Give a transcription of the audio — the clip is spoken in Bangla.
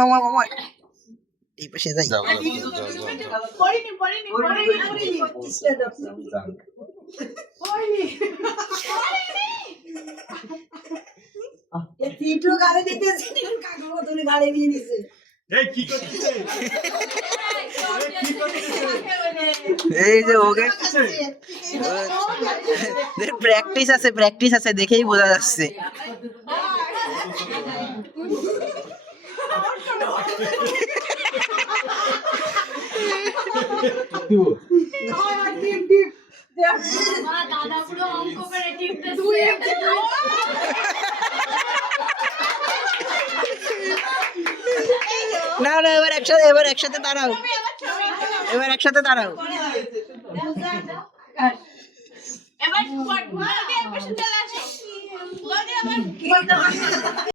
মামা মামা এই পাশে যাই। এই যে ওকে প্র্যাকটিস আছে দেখেই বোঝা যাচ্ছে। না না এবার একসাথে দাঁড়াও, এবার একসাথে দাঁড়াও।